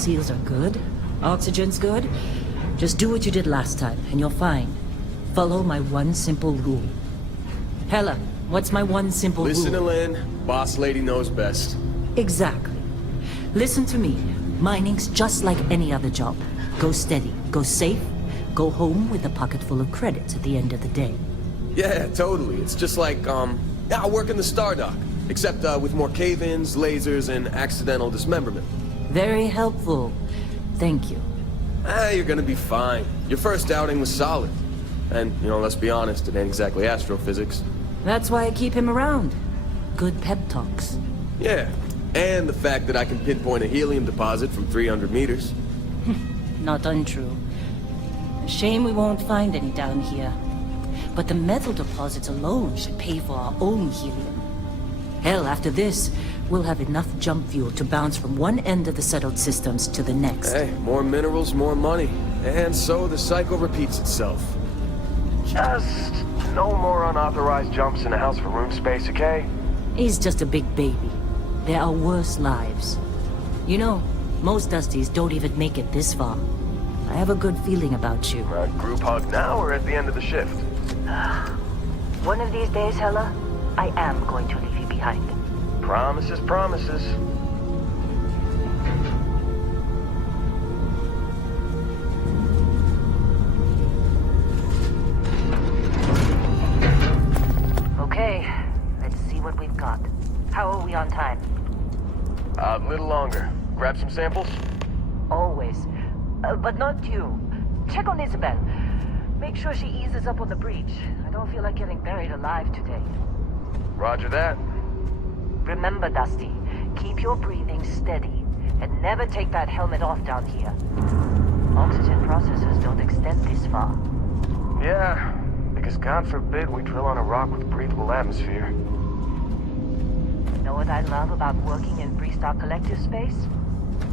seals are good, oxygen's good, just do what you did last time, and you're fine. Follow my one simple rule. Hella, what's my one simple rule? Listen to Lynn. Boss lady knows best. Exactly. Listen to me. Mining's just like any other job. Go steady, go safe, go home with a pocket full of credits at the end of the day. Yeah, totally. It's just like, I work in the Star Dock. Except, with more cave-ins, lasers, and accidental dismemberment. Very helpful. Thank you. You're gonna be fine. Your first outing was solid. And, let's be honest, it ain't exactly astrophysics. That's why I keep him around. Good pep talks. Yeah, and the fact that I can pinpoint a helium deposit from 300 meters. Not untrue. Shame we won't find any down here. But the metal deposits alone should pay for our own helium. Hell, after this, we'll have enough jump fuel to bounce from one end of the settled systems to the next. Hey, more minerals, more money. And so the cycle repeats itself. Just no more unauthorized jumps in the house for room space, okay? He's just a big baby. There are worse lives. You know, most Dusties don't even make it this far. I have a good feeling about you. Group hug now or at the end of the shift? One of these days, Hella, I am going to leave you behind. Promises, promises. Okay, let's see what we've got. How are we on time? A little longer. Grab some samples? Always. But not you. Check on Isabel. Make sure she eases up on the breach. I don't feel like getting buried alive today. Roger that. Remember, Dusty, keep your breathing steady, and never take that helmet off down here. Oxygen processors don't extend this far. Yeah, because God forbid we drill on a rock with breathable atmosphere. Know what I love about working in Freestar Collective space?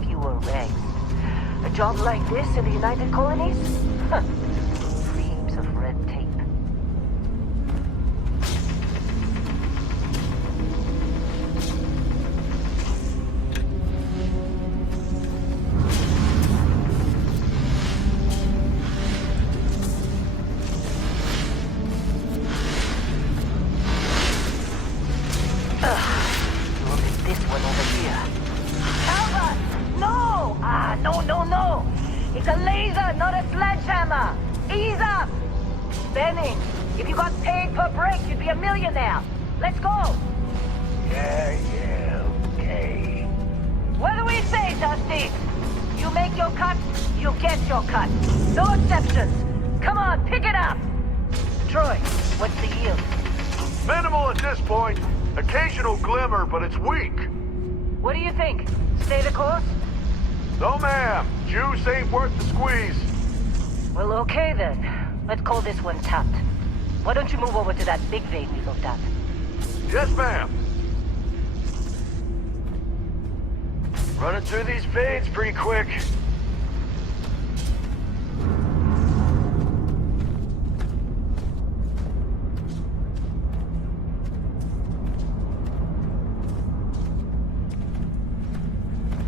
Fewer regs. A job like this in the United Colonies? Huh. Reams of red tape. Look at this one over here. Albert! No! No! It's a laser, not a sledgehammer! Ease up! Benning, if you got paid per break, you'd be a millionaire. Let's go! Yeah, okay. What do we say, Dusty? You make your cut, you get your cut. No exceptions. Come on, pick it up! Troy, what's the yield? Minimal at this point. Occasional glimmer, but it's weak. What do you think? Stay the course? No, ma'am. Juice ain't worth the squeeze. Well, okay then. Let's call this one tapped. Why don't you move over to that big vein we looked at? Yes, ma'am. Running through these veins pretty quick.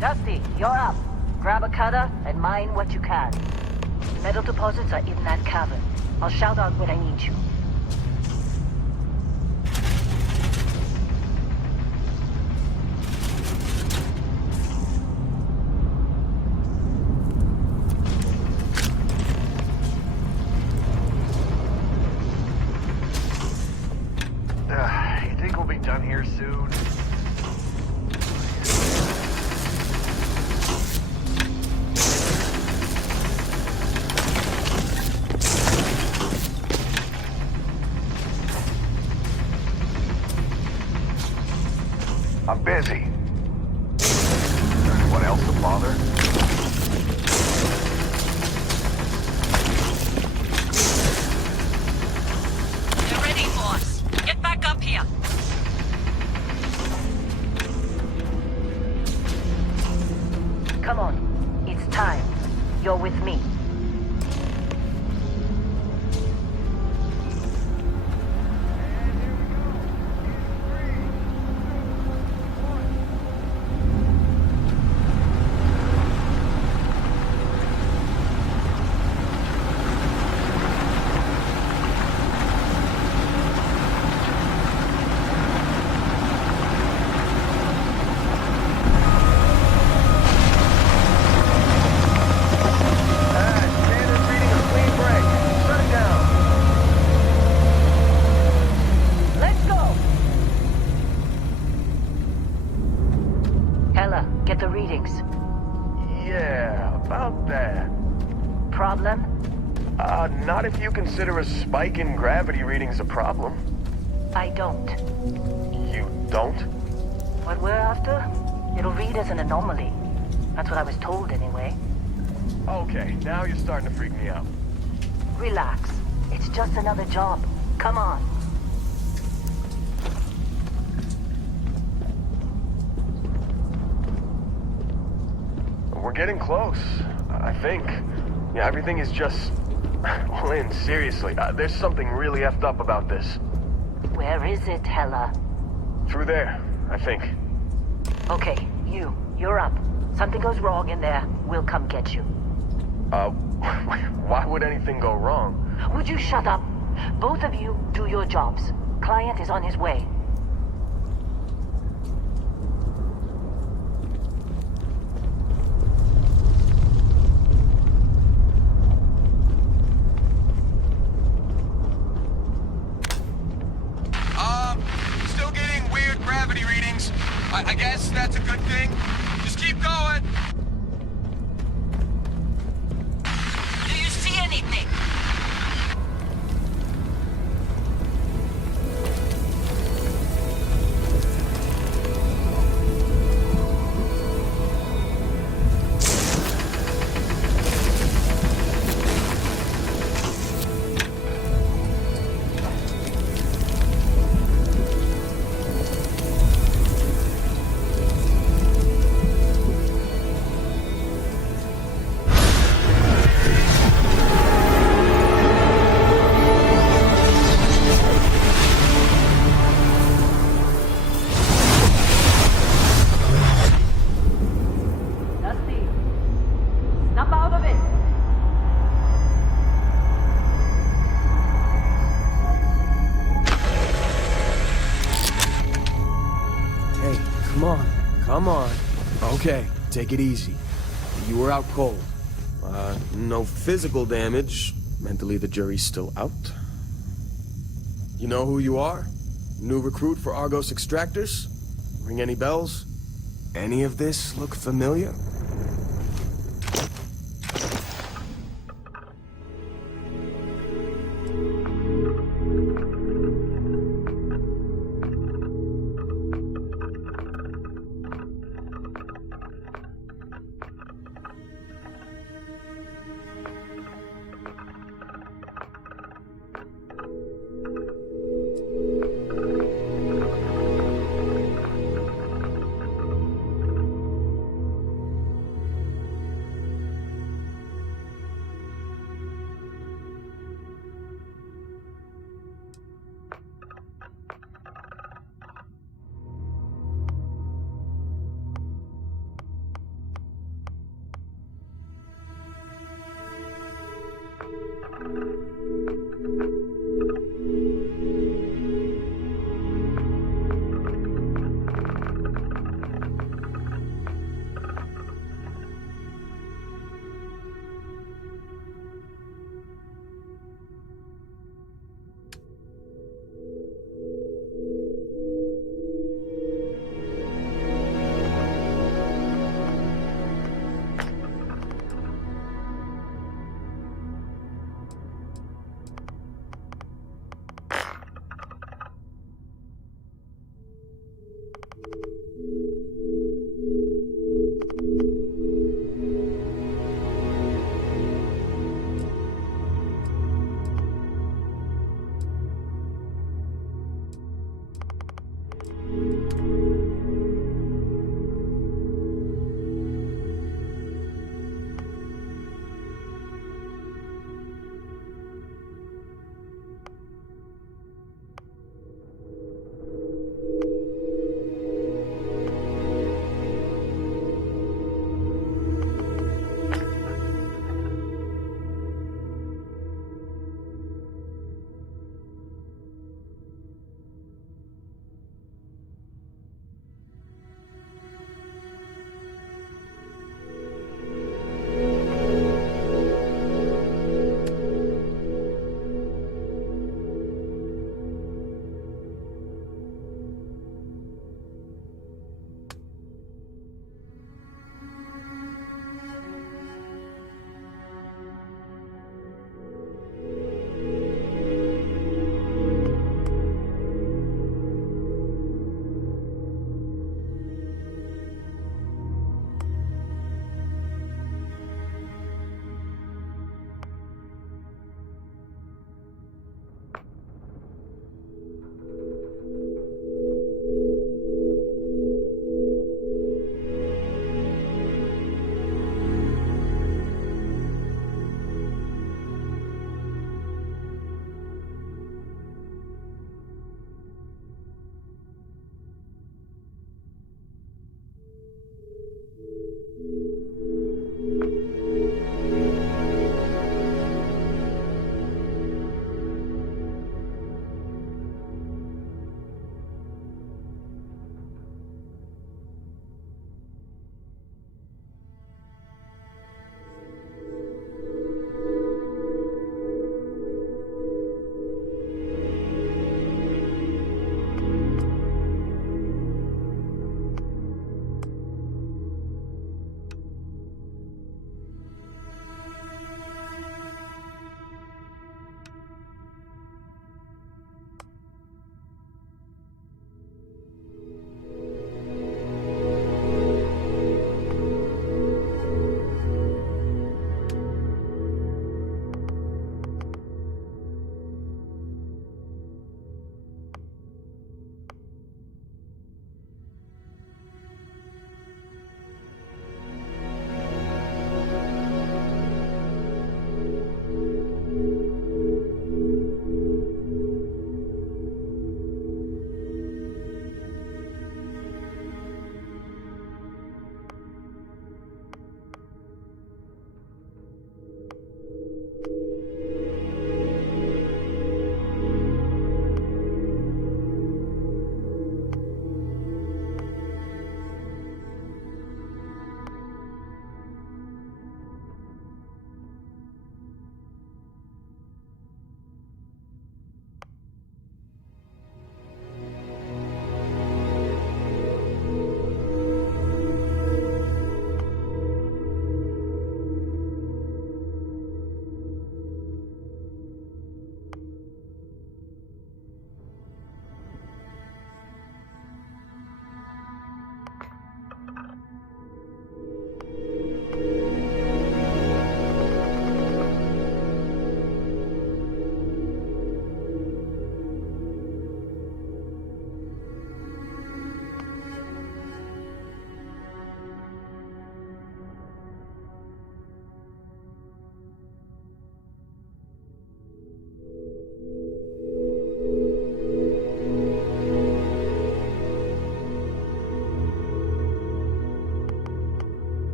Dusty, you're up. Grab a cutter and mine what you can. Metal deposits are in that cavern. I'll shout out when I need you. You think we'll be done here soon? I'm busy. Anyone else to bother? You're ready, boss. Get back up here. Come on. It's time. You're with me. about that? Problem? Not if you consider a spike in gravity readings a problem. I don't. You don't? What we're after? It'll read as an anomaly. That's what I was told anyway. Okay, now you're starting to freak me out. Relax. It's just another job. Come on. We're getting close, I think. Yeah, everything is just... Well, Lynn, seriously, there's something really effed up about this. Where is it, Hella? Through there, I think. Okay, you're up. Something goes wrong in there, we'll come get you. Why would anything go wrong? Would you shut up? Both of you do your jobs. Client is on his way. Still getting weird gravity readings. I guess that's a good thing. Just keep going. Do you see anything? Come on. Okay, take it easy. You were out cold. No physical damage. Mentally, the jury's still out. You know who you are? New recruit for Argos Extractors? Ring any bells? Any of this look familiar?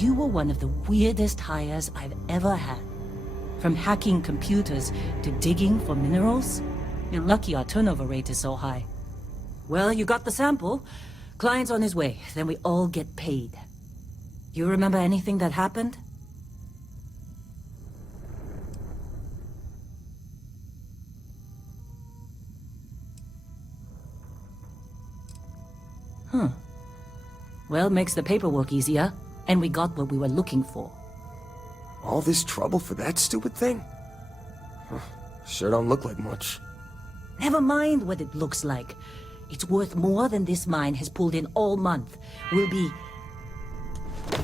You were one of the weirdest hires I've ever had. From hacking computers to digging for minerals. You're lucky our turnover rate is so high. Well, you got the sample. Client's on his way, then we all get paid. You remember anything that happened? Huh. Well, makes the paperwork easier, and we got what we were looking for. All this trouble for that stupid thing? Huh, sure don't look like much. Never mind what it looks like. It's worth more than this mine has pulled in all month. We'll be...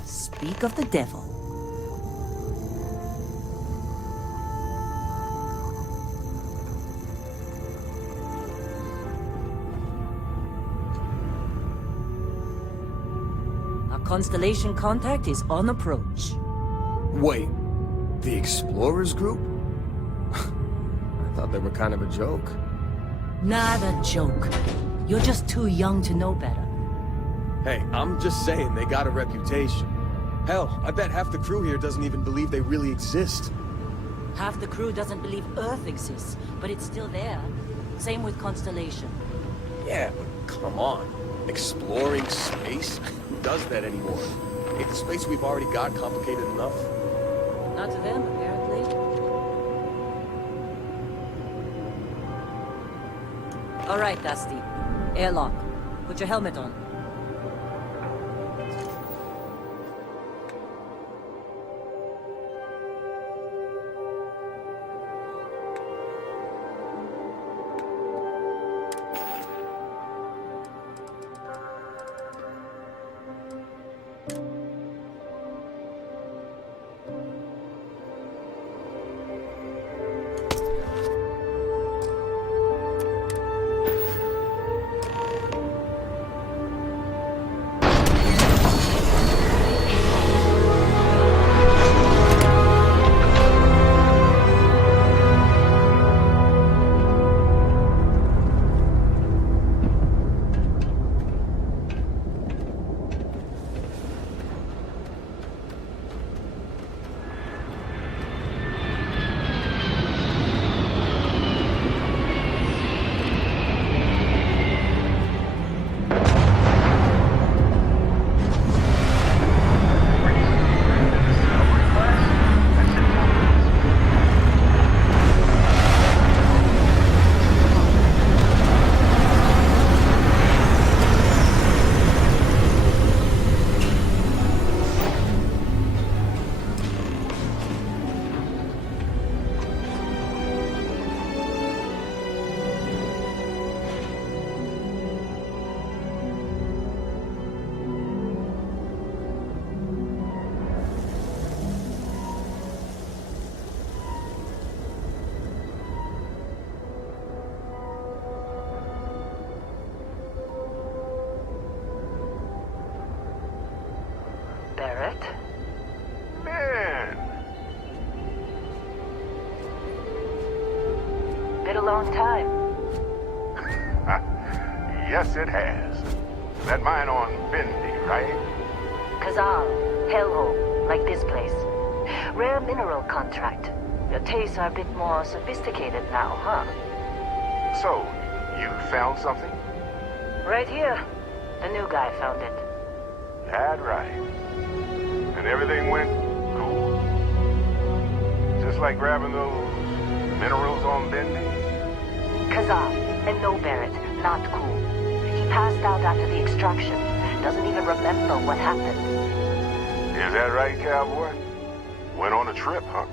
Speak of the devil. Our constellation contact is on approach. Wait, the Explorers group? I thought they were kind of a joke. Not a joke. You're just too young to know better. Hey, I'm just saying they got a reputation. Hell, I bet half the crew here doesn't even believe they really exist. Half the crew doesn't believe Earth exists, but it's still there. Same with Constellation. Yeah, but come on. Exploring space? Who does that anymore? Ain't the space we've already got complicated enough? Not to them, apparently. All right, Dusty. Airlock. Put your helmet on. Barrett? Man, Been a long time. yes it has. That mine on Bendy, right? Kazal, hellhole, like this place. Rare mineral contract. Your tastes are a bit more sophisticated now, huh? So, you found something? Right here. The new guy found it. That right. And everything went cool? Just like grabbing those minerals on Bendy? Kazal, and no Barrett, not cool. He passed out after the extraction. Doesn't even remember what happened. Is that right, cowboy? Went on a trip, huh?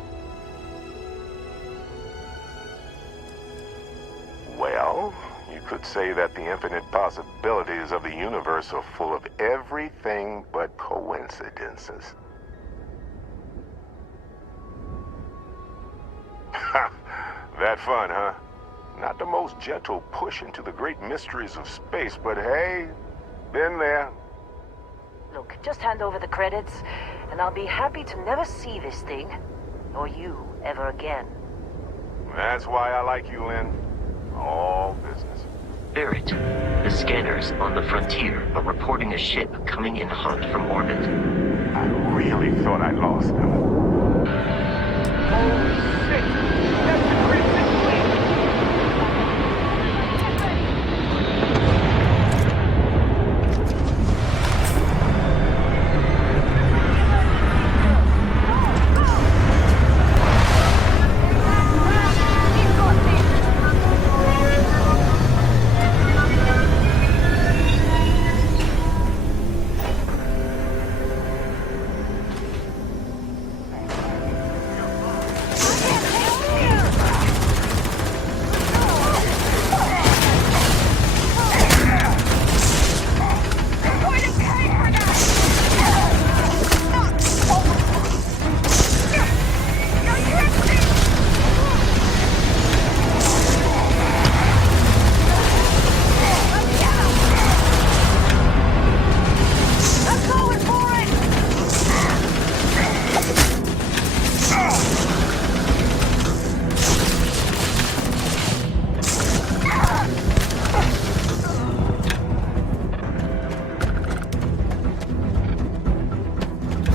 Well, you could say that the infinite possibilities of the universe are full of everything but coincidences. That fun, huh? Not the most gentle push into the great mysteries of space, but hey, been there. Look, just hand over the credits, and I'll be happy to never see this thing, or you, ever again. That's why I like you, Lynn. All business. Barrett, the scanners on the frontier are reporting a ship coming in hot from orbit. I really thought I lost them. Holy shit! That's the Crimson Fleet!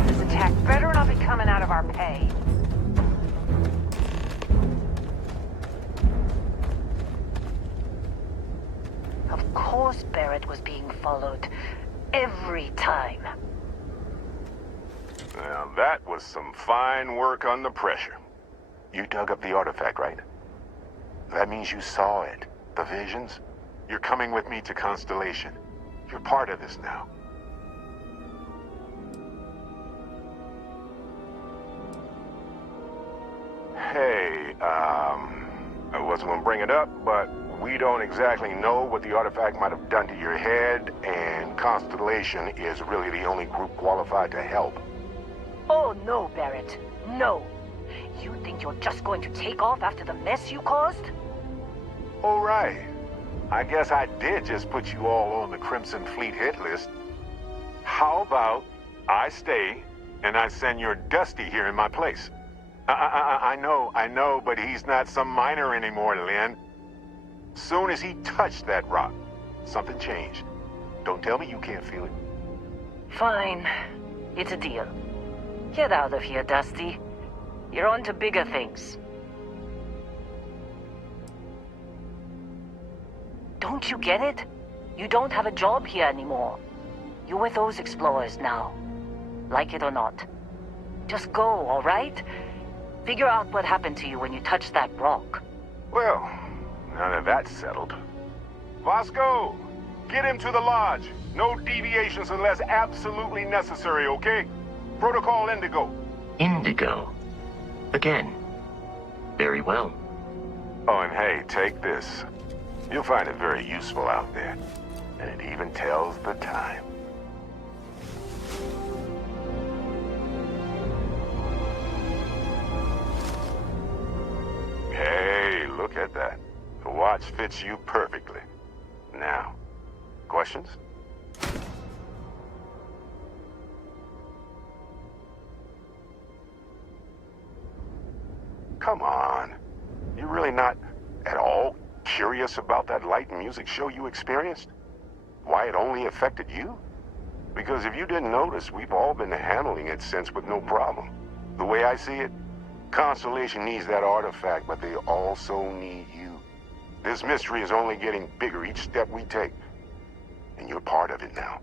This attack better not be coming out of our pay. Of course Barrett was being followed. Every time. Now, that was some fine work under pressure. You dug up the artifact, right? That means you saw it. The visions? You're coming with me to Constellation. You're part of this now. Hey, I wasn't gonna bring it up, but we don't exactly know what the artifact might have done to your head, and Constellation is really the only group qualified to help. Oh no, Barrett. No. You think you're just going to take off after the mess you caused? All right. I guess I did just put you all on the Crimson Fleet hit list. How about I stay and I send your Dusty here in my place? I know, but he's not some miner anymore, Lynn. Soon as he touched that rock, something changed. Don't tell me you can't feel it. Fine. It's a deal. Get out of here, Dusty. You're on to bigger things. Don't you get it? You don't have a job here anymore. You're with those explorers now. Like it or not. Just go, all right? Figure out what happened to you when you touched that rock. Well, now that that's settled. Vasco, get him to the lodge. No deviations unless absolutely necessary, okay? Protocol Indigo. Indigo. Again. Very well. Oh, and hey, take this. You'll find it very useful out there. And it even tells the time. Hey, look at that. The watch fits you perfectly. Now, questions? Come on. You're really not at all curious about that light and music show you experienced? Why it only affected you? Because if you didn't notice, we've all been handling it since with no problem. The way I see it, Constellation needs that artifact, but they also need you. This mystery is only getting bigger each step we take. And you're part of it now.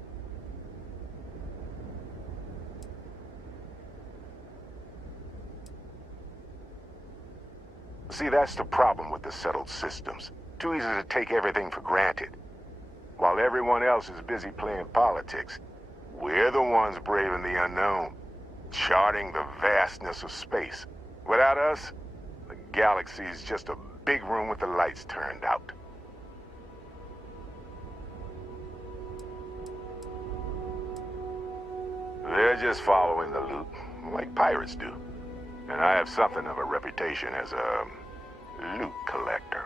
See, that's the problem with the settled systems. Too easy to take everything for granted. While everyone else is busy playing politics, we're the ones braving the unknown, charting the vastness of space. Without us, the galaxy is just a big room with the lights turned out. They're just following the loot, like pirates do. And I have something of a reputation as a loot collector.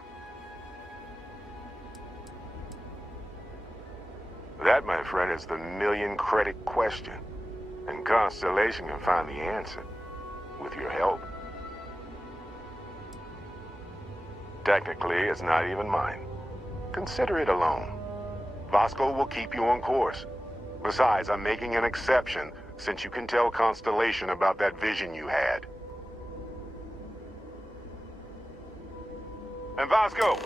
That, my friend, is the million-credit question. And Constellation can find the answer, with your help. Technically, it's not even mine. Consider it a loan. Vasco will keep you on course. Besides, I'm making an exception, since you can tell Constellation about that vision you had. And Vasco,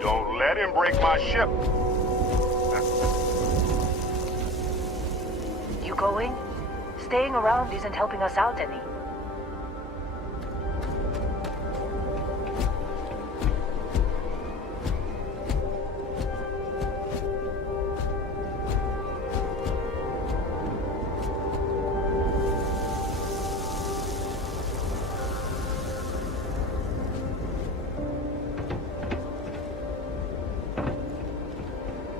don't let him break my ship. You going? Staying around isn't helping us out any.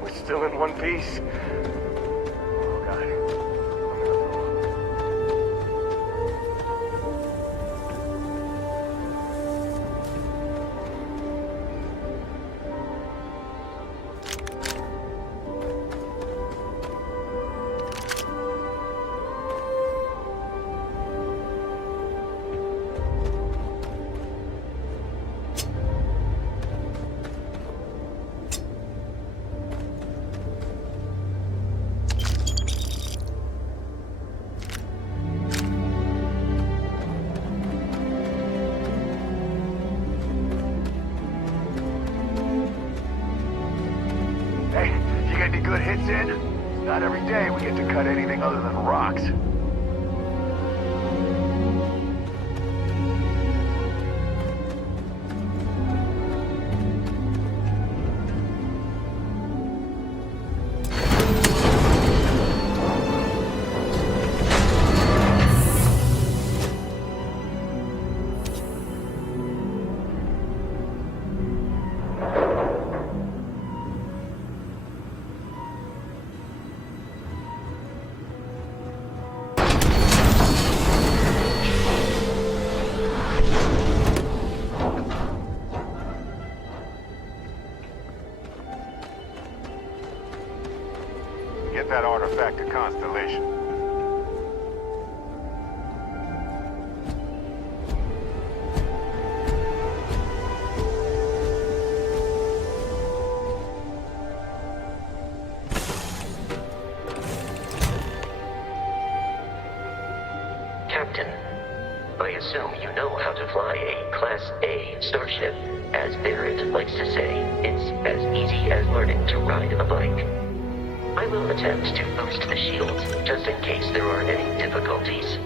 We're still in one piece. Oh, God. I'm gonna throw up. Hey, you get any good hits in? Not every day we get to cut anything other than rocks. Get that artifact to Constellation. Captain, I assume you know how to fly a Class A starship. As Barrett likes to say, it's as easy as learning to ride a bike. I will attempt to boost the shields, just in case there are any difficulties.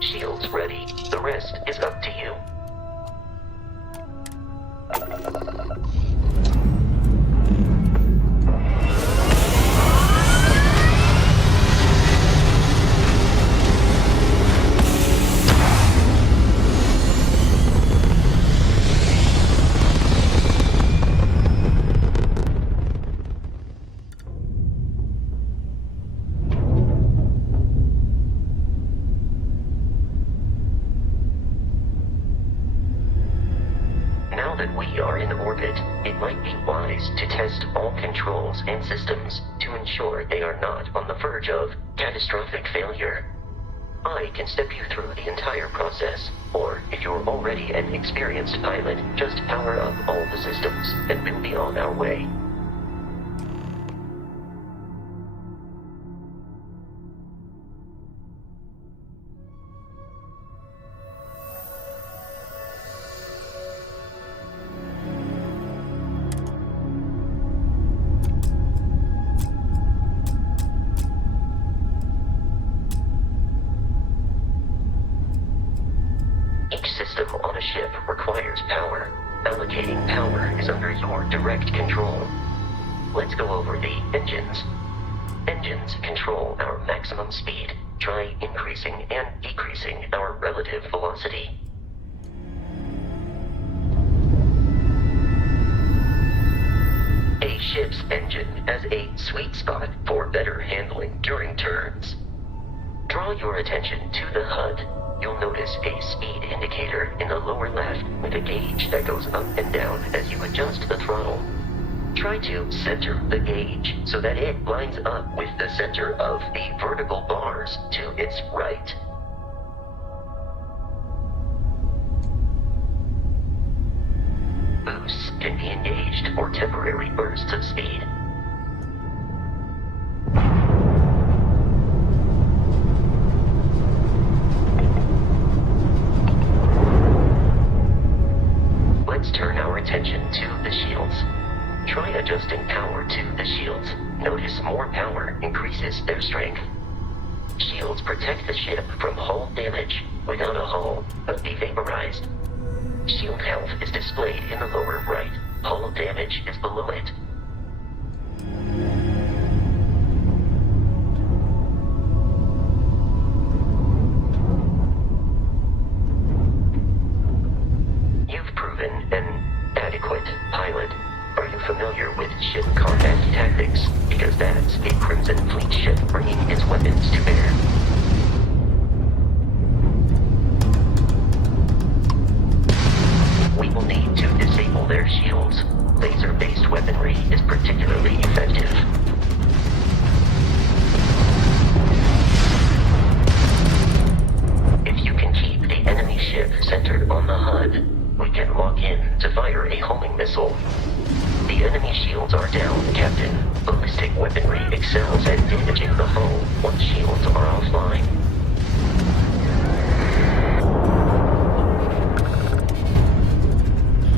Shields ready. The rest is up to you. Now that we are in orbit, it might be wise to test all controls and systems to ensure they are not on the verge of catastrophic failure. I can step you through the entire process, or if you're already an experienced pilot, just power up all the systems, and we'll be on our way. on a ship requires power. Allocating power is under your direct control. Let's go over the engines. Engines control our maximum speed. Try increasing and decreasing our relative velocity. A ship's engine has a sweet spot for better handling during turns. Draw your attention to the HUD. You'll notice a speed indicator in the lower left with a gauge that goes up and down as you adjust the throttle. Try to center the gauge so that it lines up with the center of the vertical bars to its right. Boosts can be engaged for temporary bursts of speed. Let's turn our attention to the shields. Try adjusting power to the shields. Notice more power increases their strength. Shields protect the ship from hull damage. Without a hull, but be vaporized. Shield health is displayed in the lower right. Hull damage is below it. You've proven an adequate pilot. Are you familiar with ship combat tactics? Because that's a Crimson Fleet ship bringing its weapons to bear. We will need to disable their shields. Laser-based weaponry is particularly effective. If you can keep the enemy ship centered on the HUD, we can lock in to fire a homing missile. The enemy shields are down, Captain. Ballistic weaponry excels at damaging the hull once shields are offline.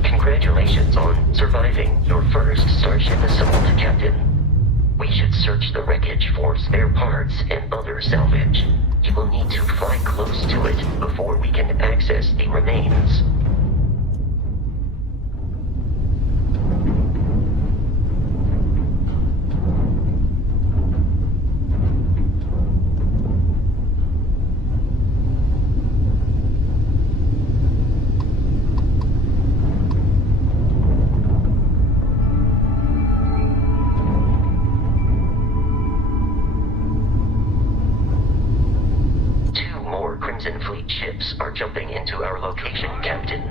Congratulations on surviving your first Starship assault, Captain. We should search the wreckage for spare parts and other salvage. You will need to fly close to it before we can access the remains. Crimson Fleet ships are jumping into our location, Captain.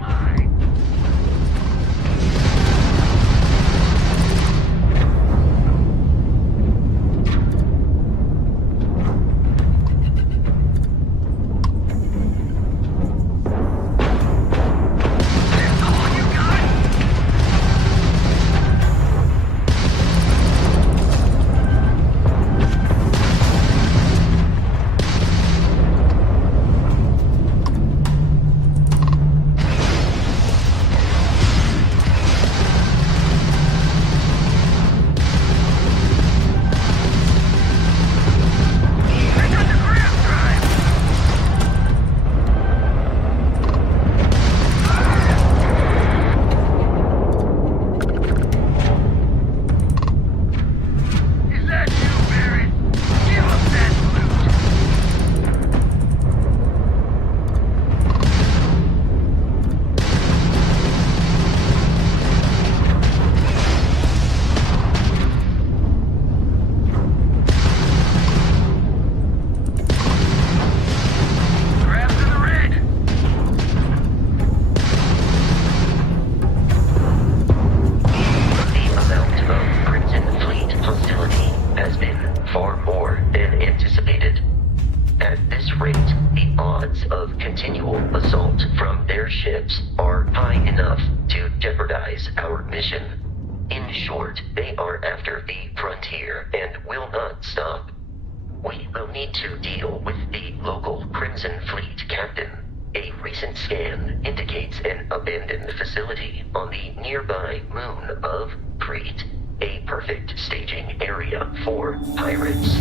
Facility on the nearby moon of Kreet, a perfect staging area for pirates.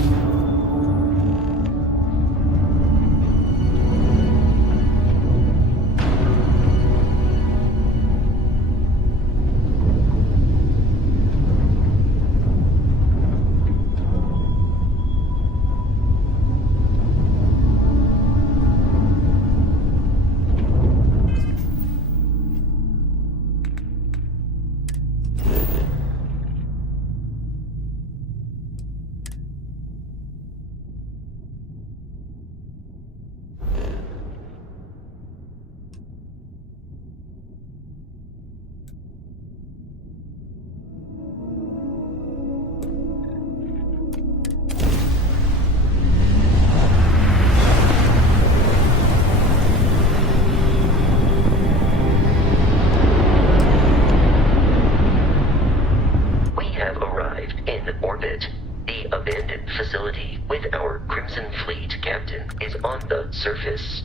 surface.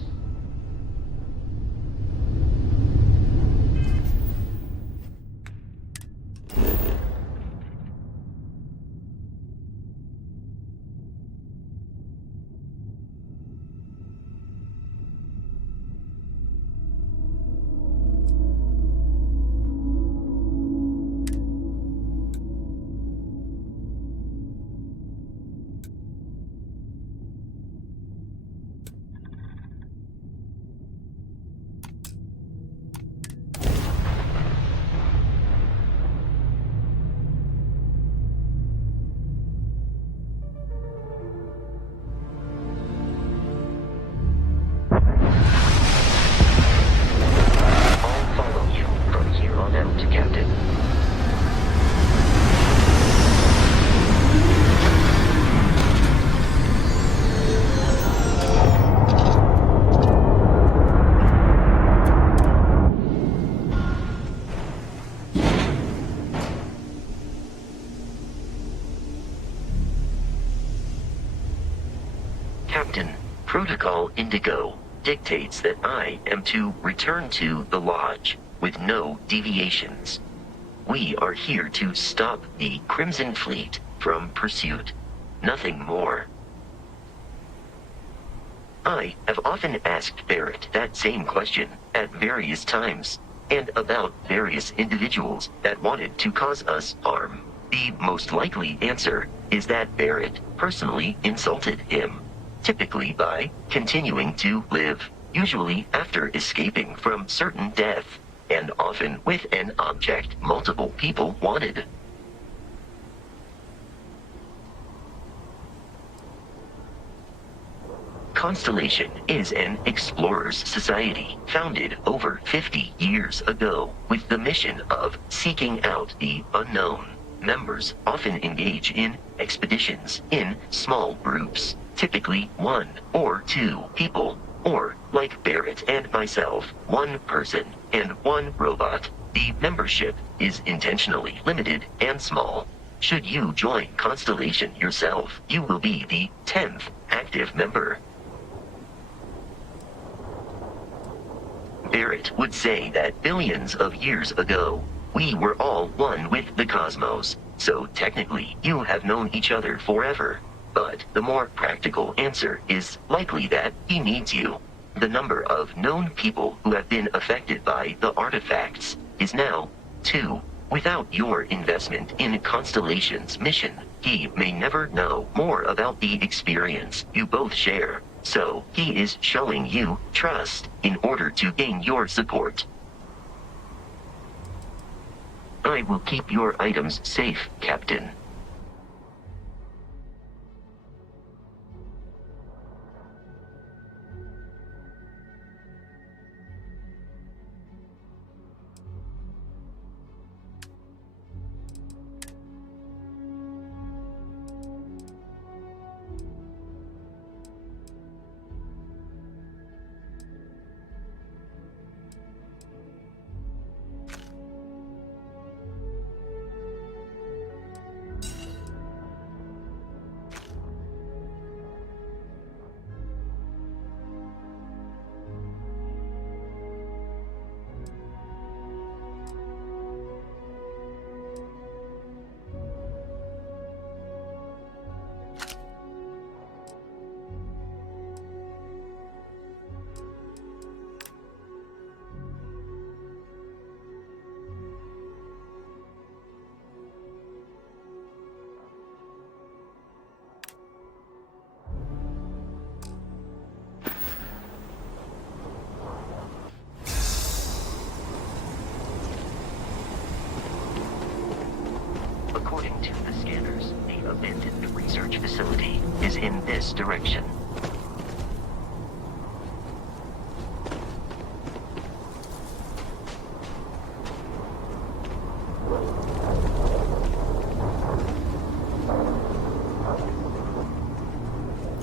Captain, Protocol Indigo dictates that I am to return to the Lodge with no deviations. We are here to stop the Crimson Fleet from pursuit. Nothing more. I have often asked Barrett that same question at various times, and about various individuals that wanted to cause us harm. The most likely answer is that Barrett personally insulted him, typically by continuing to live, usually after escaping from certain death, and often with an object multiple people wanted. Constellation is an explorers' society founded over 50 years ago with the mission of seeking out the unknown. Members often engage in expeditions in small groups, typically 1 or 2 people, or, like Barrett and myself, 1 person and 1 robot. The membership is intentionally limited and small. Should you join Constellation yourself, you will be the 10th active member. Barrett would say that billions of years ago, we were all one with the cosmos, so technically you have known each other forever. But the more practical answer is likely that he needs you. The number of known people who have been affected by the artifacts is now 2. Without your investment in Constellation's mission, he may never know more about the experience you both share. So he is showing you trust in order to gain your support. I will keep your items safe, Captain. According to the scanners, the abandoned research facility is in this direction.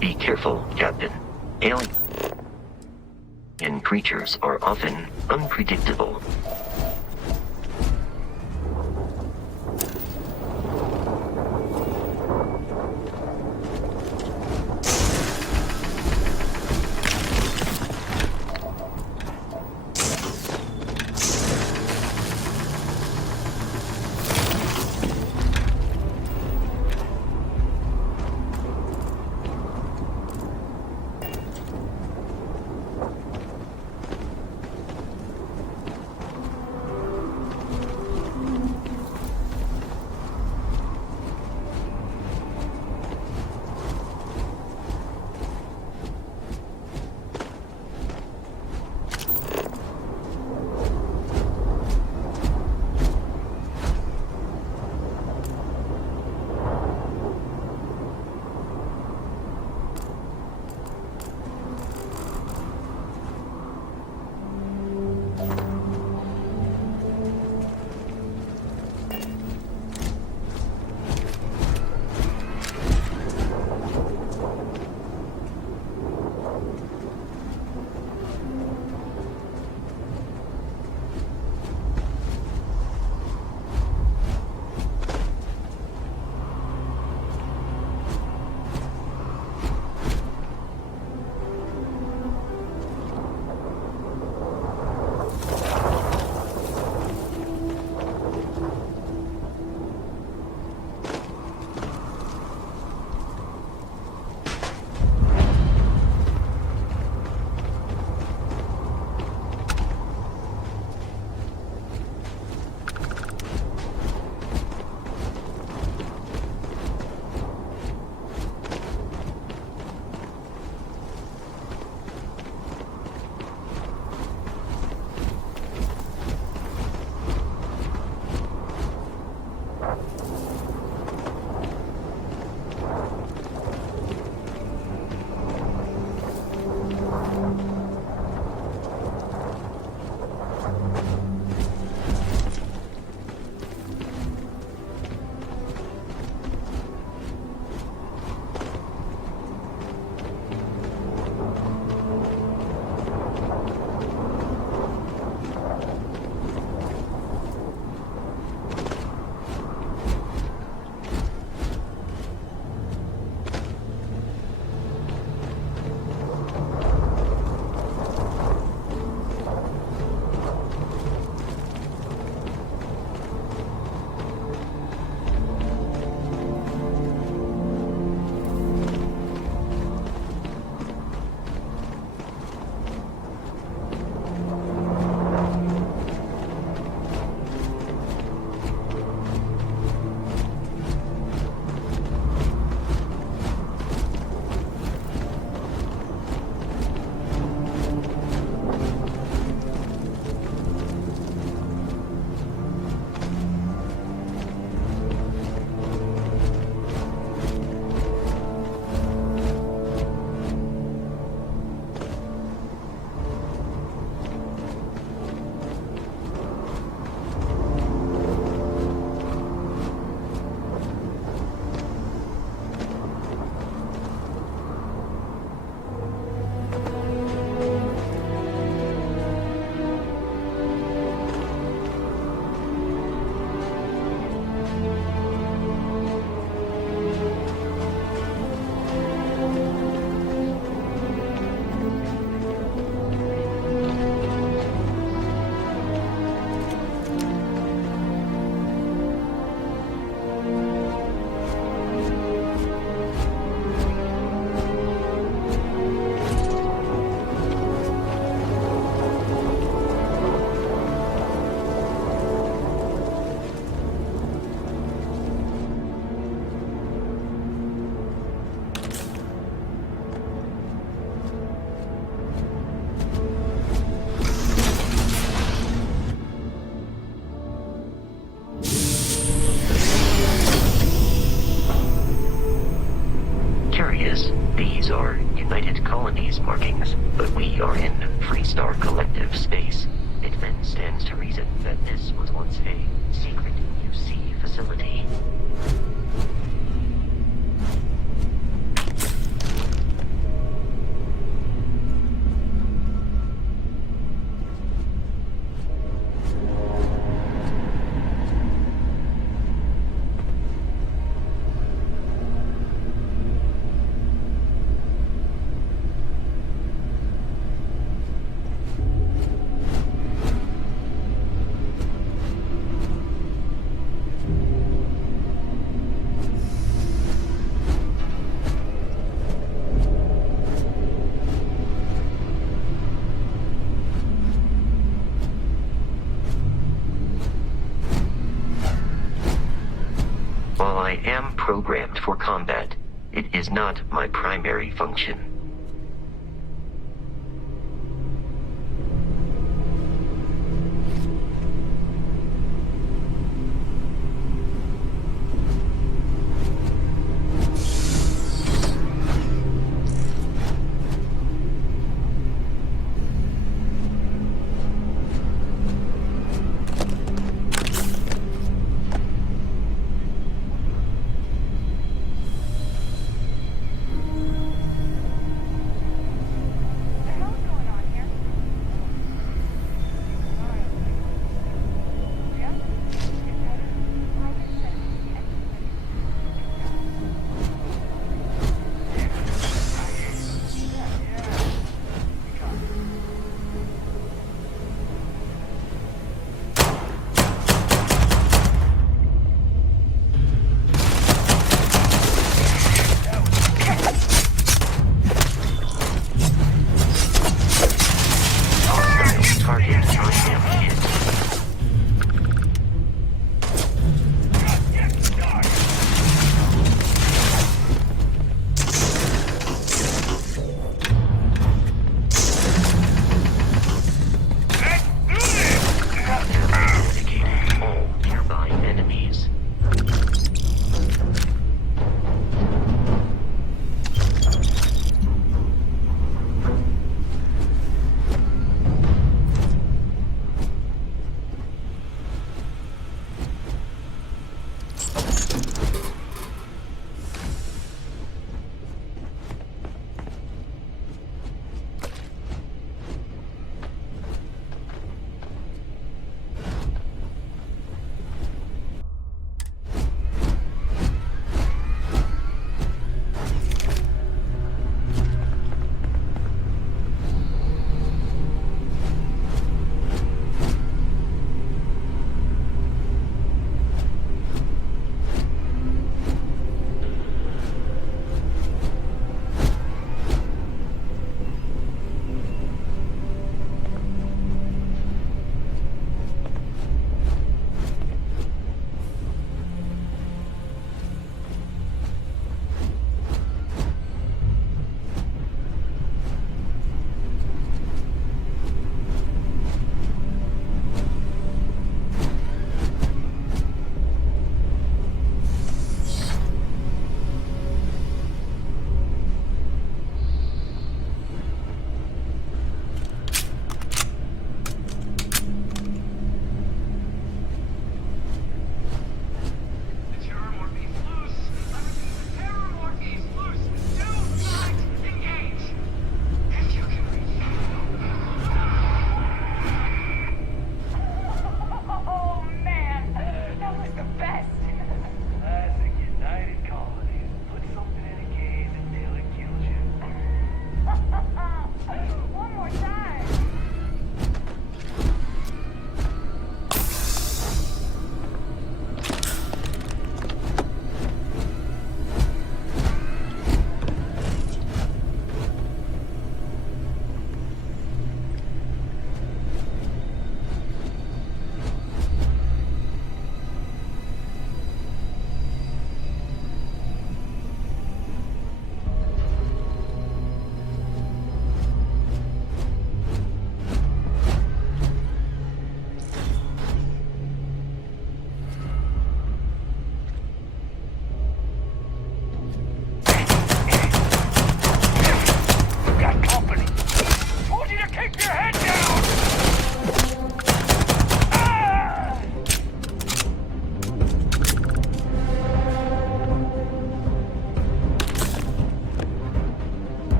Be careful, Captain. Alien creatures are often unpredictable. beings, but we are in Freestar Collective space. It then stands to reason that this was once a secret UC facility. While I am programmed for combat, it is not my primary function.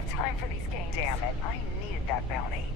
have time for these games. Damn it, I needed that bounty.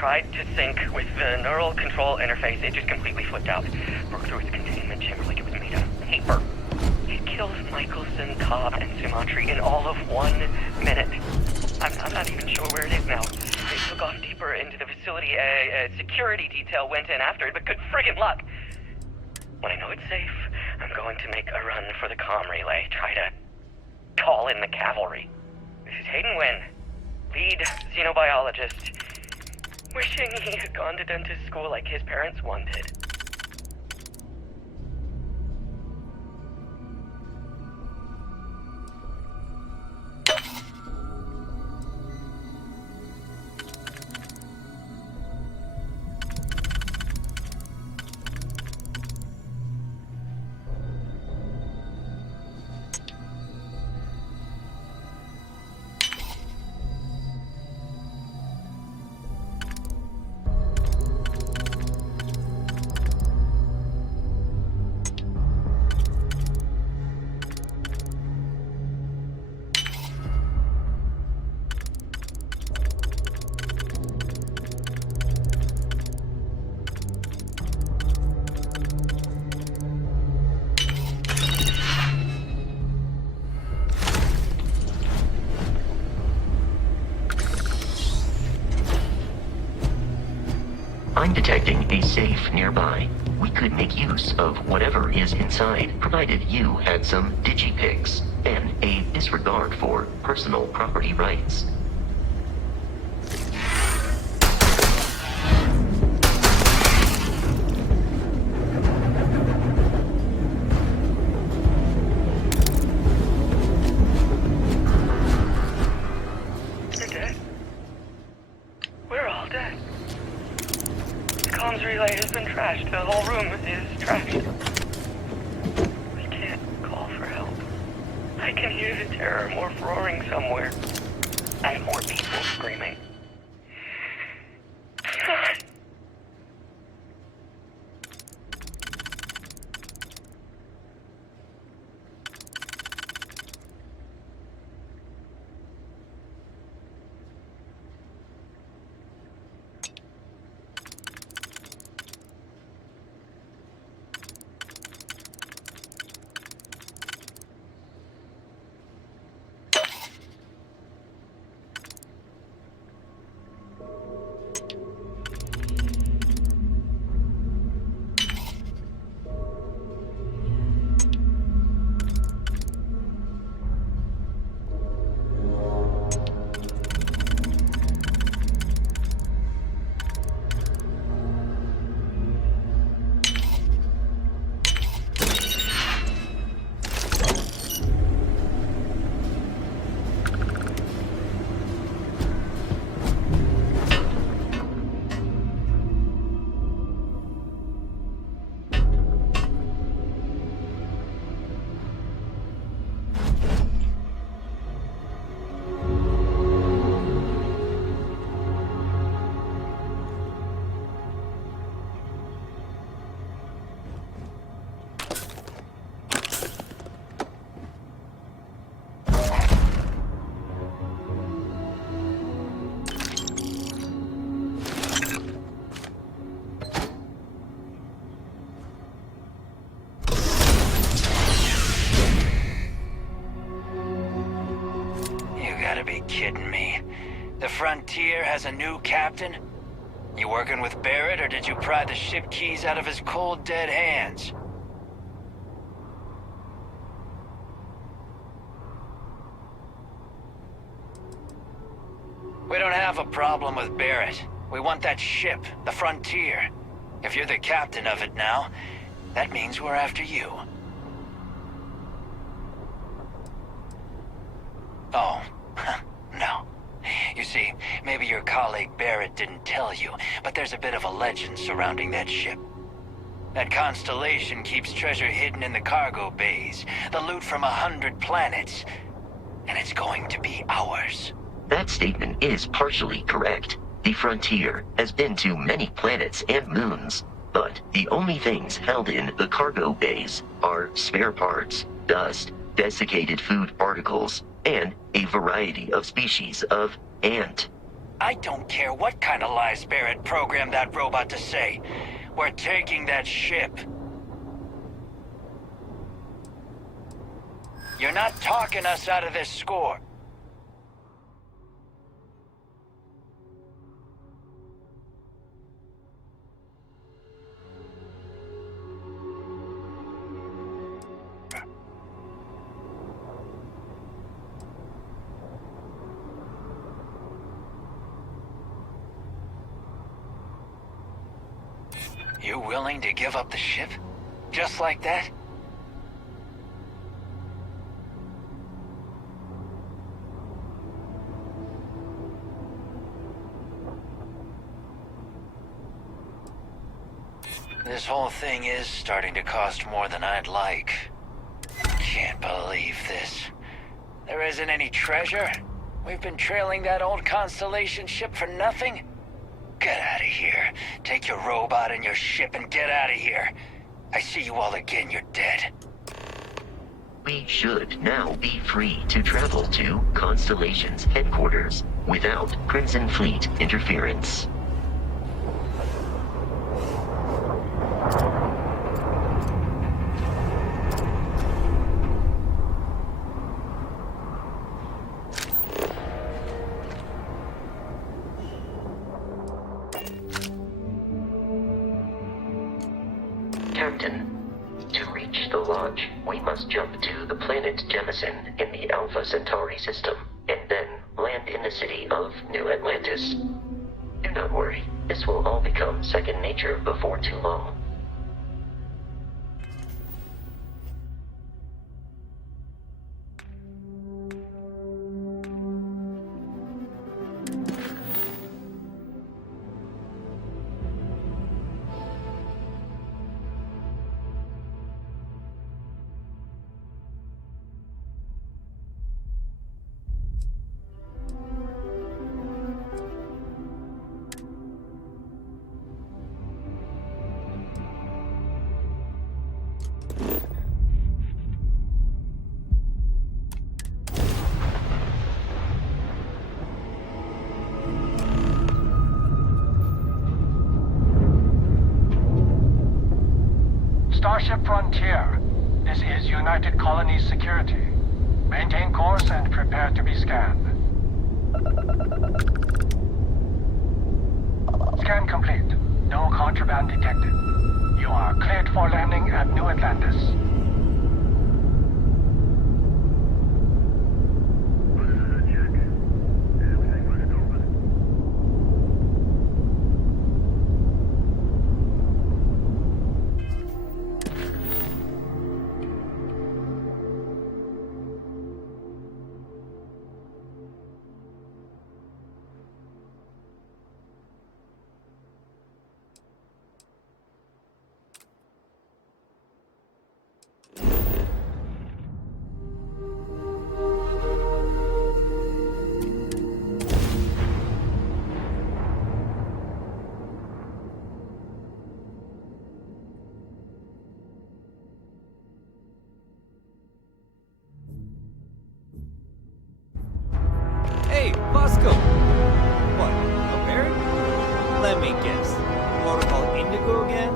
tried to sync with the neural control interface. It just completely flipped out. Broke through its containment chamber like it was made out of paper. It killed Michelson, Cobb, and Sumatri in all of 1 minute. I'm not even sure where it is now. They took off deeper into the facility. A security detail went in after it, but good friggin' luck. When I know it's safe, I'm going to make a run for the comm relay. Try to call in the cavalry. This is Hayden Wynn, lead xenobiologist. Wishing he had gone to dentist school like his parents wanted. I'm detecting a safe nearby. We could make use of whatever is inside, provided you had some digipicks and a disregard for personal property rights. You're dead? We're all dead. The comms relay has been trashed. The whole room is trashed. We can't call for help. I can hear the terror morph roaring somewhere. And more people screaming. Kidding me. The Frontier has a new captain? You working with Barrett, or did you pry the ship keys out of his cold, dead hands? We don't have a problem with Barrett. We want that ship, the Frontier. If you're the captain of it now, that means we're after you. Oh. No. You see, maybe your colleague Barrett didn't tell you, but there's a bit of a legend surrounding that ship. That constellation keeps treasure hidden in the cargo bays, the loot from 100 planets, and it's going to be ours. That statement is partially correct. The Frontier has been to many planets and moons, but the only things held in the cargo bays are spare parts, dust, desiccated food particles, and a variety of species of ant. I don't care what kind of lies Barrett programmed that robot to say. We're taking that ship. You're not talking us out of this score. You willing to give up the ship? Just like that? This whole thing is starting to cost more than I'd like. Can't believe this. There isn't any treasure? We've been trailing that old Constellation ship for nothing? Get out of here. Take your robot and your ship and get out of here. I see you all again, you're dead. We should now be free to travel to Constellation's headquarters without Crimson Fleet interference. Captain, to reach the lodge, we must jump to the planet Jemison in the Alpha Centauri system, and then land in the city of New Atlantis. Do not worry, this will all become second nature before too long. Starship Frontier. This is United Colonies Security. Maintain course and prepare to be scanned. Scan complete. No contraband detected. You are cleared for landing at New Atlantis. Hey, Bosco! What, no Barrett? Let me guess. Protocol Indigo again?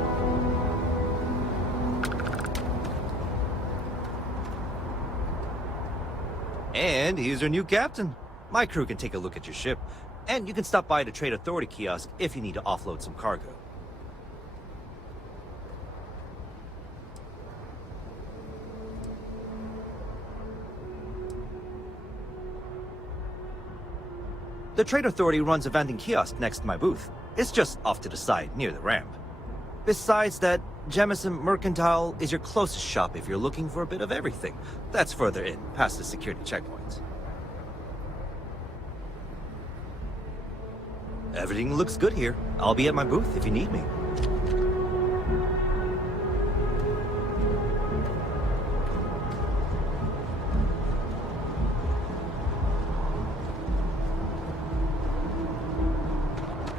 And he's your new captain. My crew can take a look at your ship. And you can stop by the Trade Authority kiosk if you need to offload some cargo. The Trade Authority runs a vending kiosk next to my booth. It's just off to the side, near the ramp. Besides that, Jemison Mercantile is your closest shop if you're looking for a bit of everything. That's further in, past the security checkpoints. Everything looks good here. I'll be at my booth if you need me.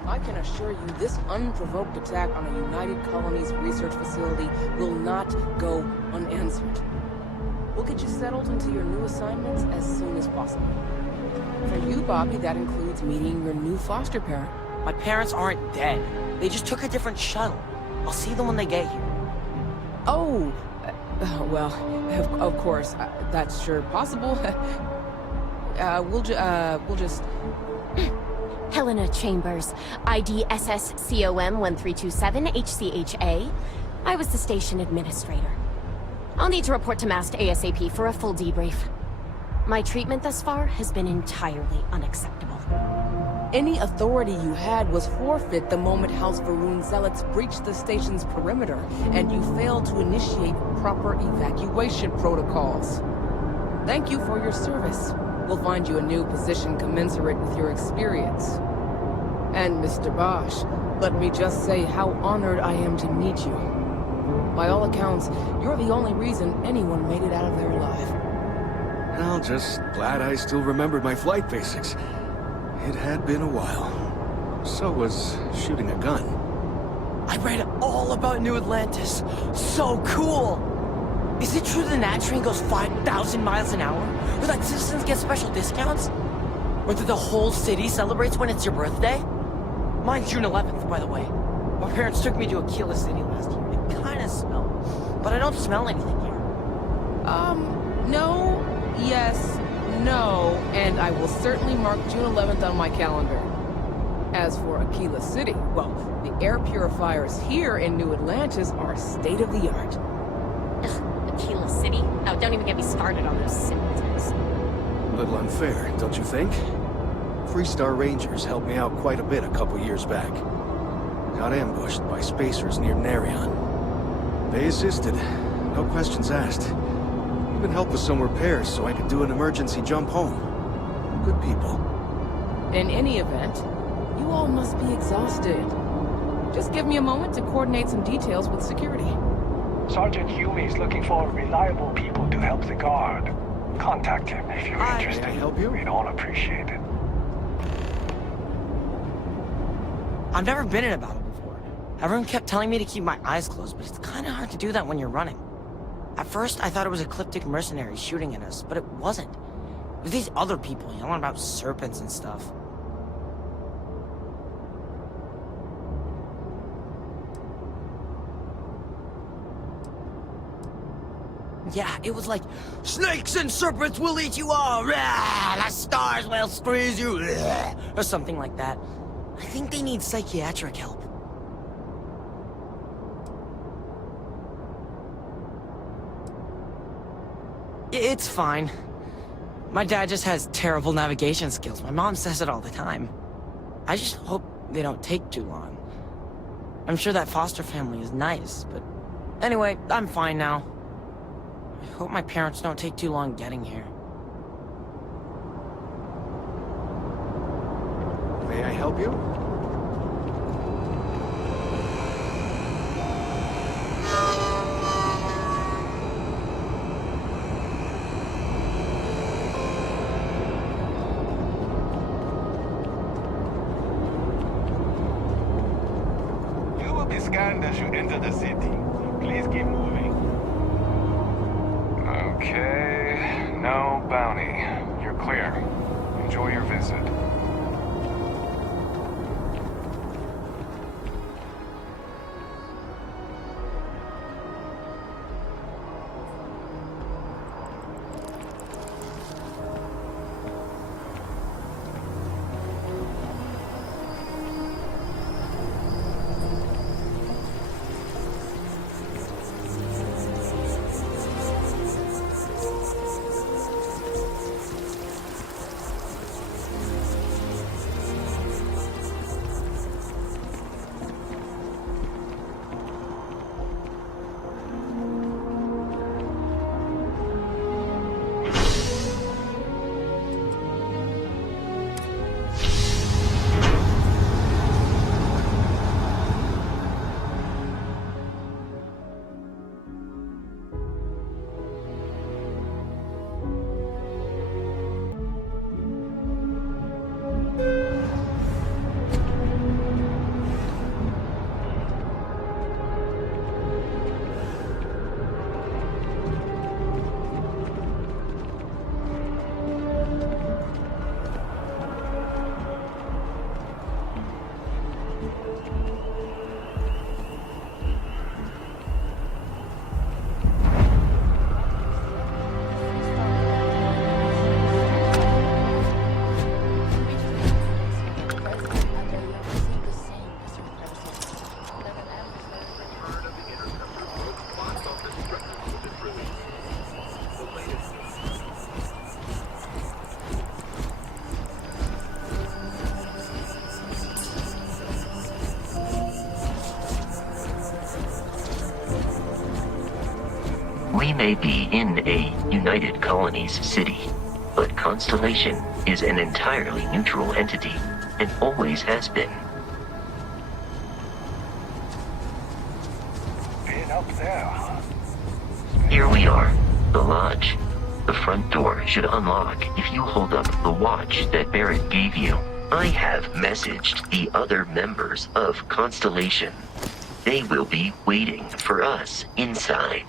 I can assure you this unprovoked attack on a United Colonies research facility will not go unanswered. We'll get you settled into your new assignments as soon as possible. For you, Bobby, that includes meeting your new foster parent. My parents aren't dead. They just took a different shuttle. I'll see them when they get here. Oh, well, of course, that's sure possible. We'll just... Helena Chambers, ID SSCOM 1327 HCHA. I was the station administrator. I'll need to report to MAST ASAP for a full debrief. My treatment thus far has been entirely unacceptable. Any authority you had was forfeit the moment House Varun zealots breached the station's perimeter, and you failed to initiate proper evacuation protocols. Thank you for your service. We'll find you a new position commensurate with your experience. And Mr. Bosch, let me just say how honored I am to meet you. By all accounts, you're the only reason anyone made it out of there alive. Well, just glad I still remembered my flight basics. It had been a while. So was shooting a gun. I read all about New Atlantis. So cool! Is it true the Nat train goes 5,000 miles an hour? Or that citizens get special discounts? Or that the whole city celebrates when it's your birthday? Mine's June 11th, by the way. My parents took me to Aquila City last year. It kinda smelled, but I don't smell anything here. No, yes, no, and I will certainly mark June 11th on my calendar. As for Aquila City, well, the air purifiers here in New Atlantis are state-of-the-art. Aquila City? Oh, don't even get me started on those simpletons. A little unfair, don't you think? Freestar Rangers helped me out quite a bit a couple years back. Got ambushed by spacers near Narion. They assisted, no questions asked. Even helped with some repairs so I could do an emergency jump home. Good people. In any event, you all must be exhausted. Just give me a moment to coordinate some details with security. Sergeant Yumi is looking for reliable people to help the guard. Contact him if you're interested. May I help you? We'd all appreciate it. I've never been in a battle before. Everyone kept telling me to keep my eyes closed, but it's kinda hard to do that when you're running. At first, I thought it was ecliptic mercenaries shooting at us, but it wasn't. It was these other people yelling about serpents and stuff. Yeah, it was like, snakes and serpents will eat you all, rah, the stars will squeeze you, rah, or something like that. I think they need psychiatric help. It's fine. My dad just has terrible navigation skills. My mom says it all the time. I just hope they don't take too long. I'm sure that foster family is nice, but anyway, I'm fine now. I hope my parents don't take too long getting here. May I help you? You will be scanned as you enter the city. Please keep moving. Okay, no bounty. You're clear. Enjoy your visit. We may be in a United Colonies city, but Constellation is an entirely neutral entity, and always has been. Been up there, huh? Here we are, the lodge. The front door should unlock if you hold up the watch that Barrett gave you. I have messaged the other members of Constellation. They will be waiting for us inside.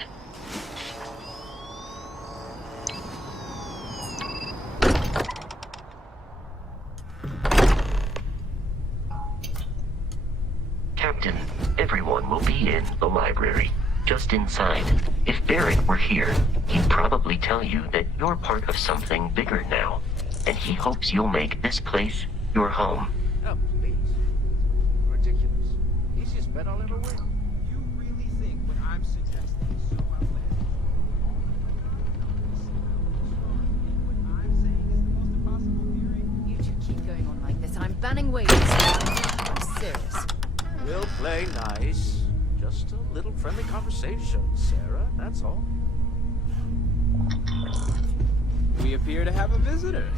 Captain, everyone will be in the library, just inside. If Barrett were here, he'd probably tell you that you're part of something bigger now, and he hopes you'll make this place your home. Oh, please. Ridiculous. Easiest bet I'll ever win. You really think what I'm suggesting is so outlandish? What I'm saying is the most impossible theory? You two keep going on like this. I'm banning waiters. I'm serious. We'll play nice. Just a little friendly conversation, Sarah, that's all. We appear to have a visitor.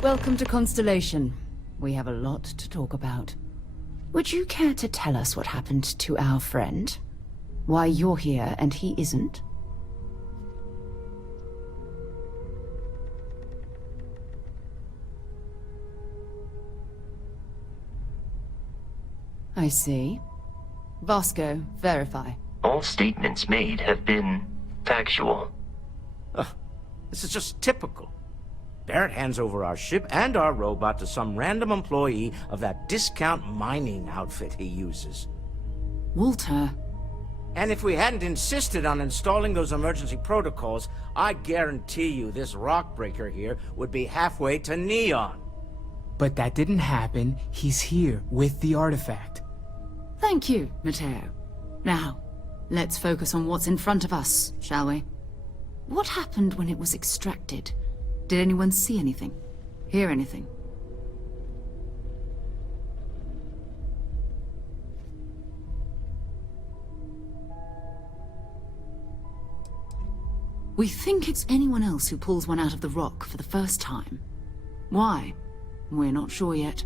Welcome to Constellation. We have a lot to talk about. Would you care to tell us what happened to our friend? Why you're here and he isn't? I see. Vasco, verify. All statements made have been factual. This is just typical. Barrett hands over our ship and our robot to some random employee of that discount mining outfit he uses. Walter. And if we hadn't insisted on installing those emergency protocols, I guarantee you this rock breaker here would be halfway to Neon. But that didn't happen. He's here with the artifact. Thank you, Matteo. Now, let's focus on what's in front of us, shall we? What happened when it was extracted? Did anyone see anything? Hear anything? We think it's anyone else who pulls one out of the rock for the first time. Why? We're not sure yet.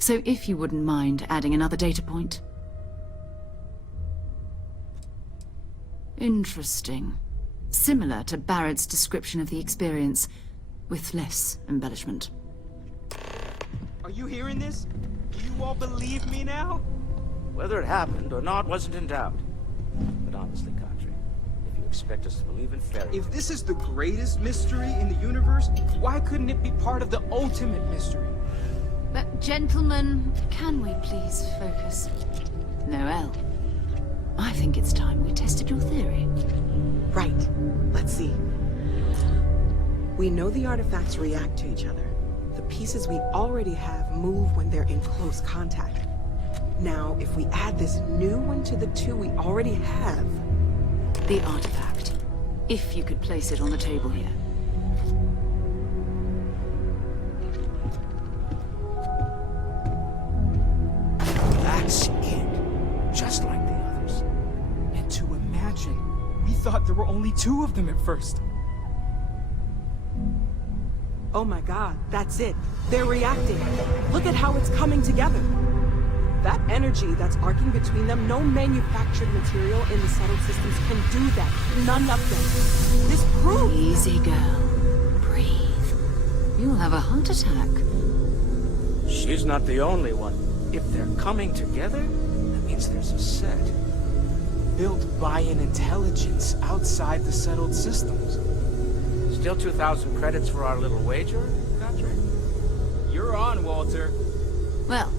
So if you wouldn't mind adding another data point. Interesting. Similar to Barrett's description of the experience, with less embellishment. Are you hearing this? Do you all believe me now? Whether it happened or not wasn't in doubt. But honestly, Country, if you expect us to believe in fairy If this is the greatest mystery in the universe, why couldn't it be part of the ultimate mystery? But gentlemen, can we please focus? Noel, I think it's time we tested your theory. Right. Let's see. We know the artifacts react to each other. The pieces we already have move when they're in close contact. Now, if we add this new one to the two we already have... The artifact. If you could place it on the table here. That's it. Just like the others. And to imagine, we thought there were only two of them at first. Oh my god, that's it. They're reacting. Look at how it's coming together. That energy that's arcing between them, no manufactured material in the settled systems can do that. None of them. This proves... Easy, girl. Breathe. You'll have a heart attack. She's not the only one. If they're coming together, that means there's a set. Built by an intelligence outside the settled systems. Still 2,000 credits for our little wager, Country? You're on, Walter. Well,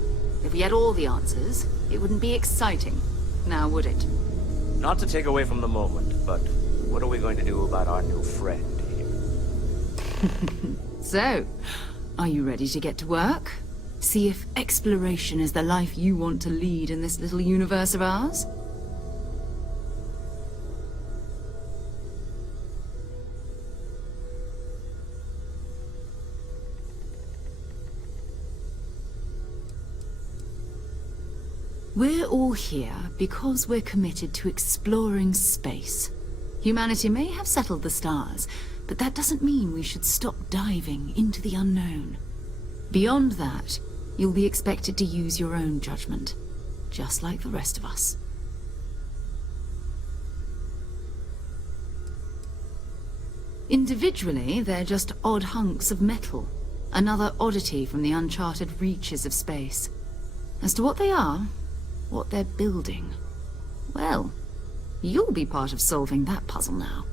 if we had all the answers, it wouldn't be exciting. Now, would it? Not to take away from the moment, but what are we going to do about our new friend here? So, are you ready to get to work? See if exploration is the life you want to lead in this little universe of ours? We're all here because we're committed to exploring space. Humanity may have settled the stars, but that doesn't mean we should stop diving into the unknown. Beyond that, you'll be expected to use your own judgment, just like the rest of us. Individually, they're just odd hunks of metal, another oddity from the uncharted reaches of space. As to what they are, what they're building, well, you'll be part of solving that puzzle now.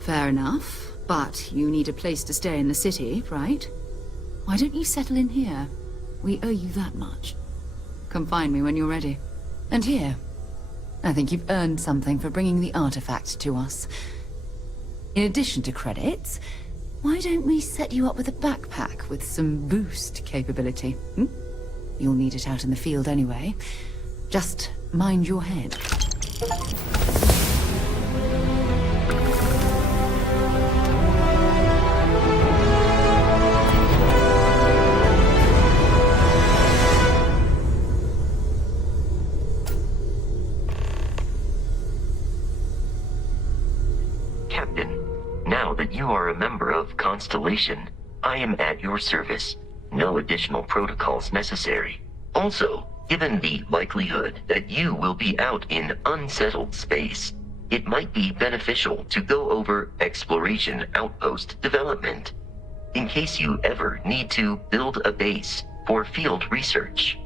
Fair enough, but you need a place to stay in the city, right? Why don't you settle in here? We owe you that much. Come find me when you're ready. And here, I think you've earned something for bringing the artifact to us. In addition to credits, why don't we set you up with a backpack with some boost capability? You'll need it out in the field anyway. Just mind your head. Captain, now that you are a member of Constellation, I am at your service. No additional protocols necessary. Also, given the likelihood that you will be out in unsettled space, it might be beneficial to go over exploration outpost development, in case you ever need to build a base for field research.